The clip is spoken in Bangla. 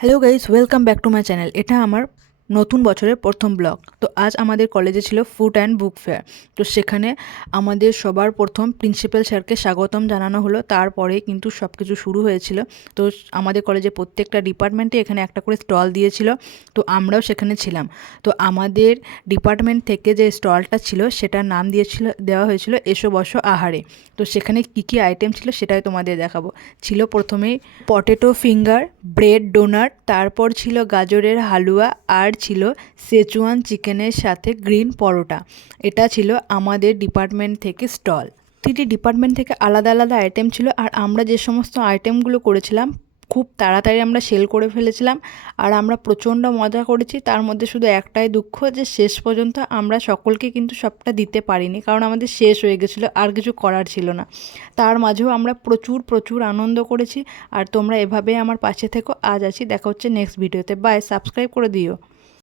Hello guys, welcome back to my channel. এটা আমার নতুন বছরের প্রথম ব্লগ। তো আজ আমাদের কলেজে ছিল ফুড অ্যান্ড বুক ফেয়ার। তো সেখানে আমাদের সবার প্রথম প্রিন্সিপাল স্যারকে স্বাগতম জানানো হলো। তারপরে কিন্তু সব কিছু শুরু হয়েছিল। তো আমাদের কলেজে প্রত্যেকটা ডিপার্টমেন্টে এখানে একটা করে স্টল দিয়েছিল। তো আমরাও সেখানে ছিলাম। তো আমাদের ডিপার্টমেন্ট থেকে যে স্টলটা ছিল সেটার নাম দেওয়া হয়েছিল এসো বসো আহারে। তো সেখানে কী কী আইটেম ছিল সেটাই তোমাদের দেখাবো। ছিল প্রথমেই পটেটো ফিঙ্গার, ব্রেড ডোনাট, তারপর ছিল গাজরের হালুয়া, আর ছিল সেচুয়ান চিকেনের সাথে গ্রিন পরোটা। এটা ছিল আমাদের ডিপার্টমেন্ট থেকে স্টল। প্রতিটি ডিপার্টমেন্ট থেকে আলাদা আলাদা আইটেম ছিল, আর আমরা যে সমস্ত আইটেমগুলো করেছিলাম খুব তাড়াতাড়ি আমরা সেল করে ফেলেছিলাম। আর আমরা প্রচণ্ড মজা করেছি। তার মধ্যে শুধু একটাই দুঃখ যে শেষ পর্যন্ত আমরা সকলকে কিন্তু সবটা দিতে পারিনি, কারণ আমাদের শেষ হয়ে গেছিলো, আর কিছু করার ছিল না। তার মাঝেও আমরা প্রচুর প্রচুর আনন্দ করেছি। আর তোমরা এভাবে আমার পাশে থেকো। আজ আছি, দেখা হচ্ছে নেক্সট ভিডিওতে। বাই, সাবস্ক্রাইব করে দিও।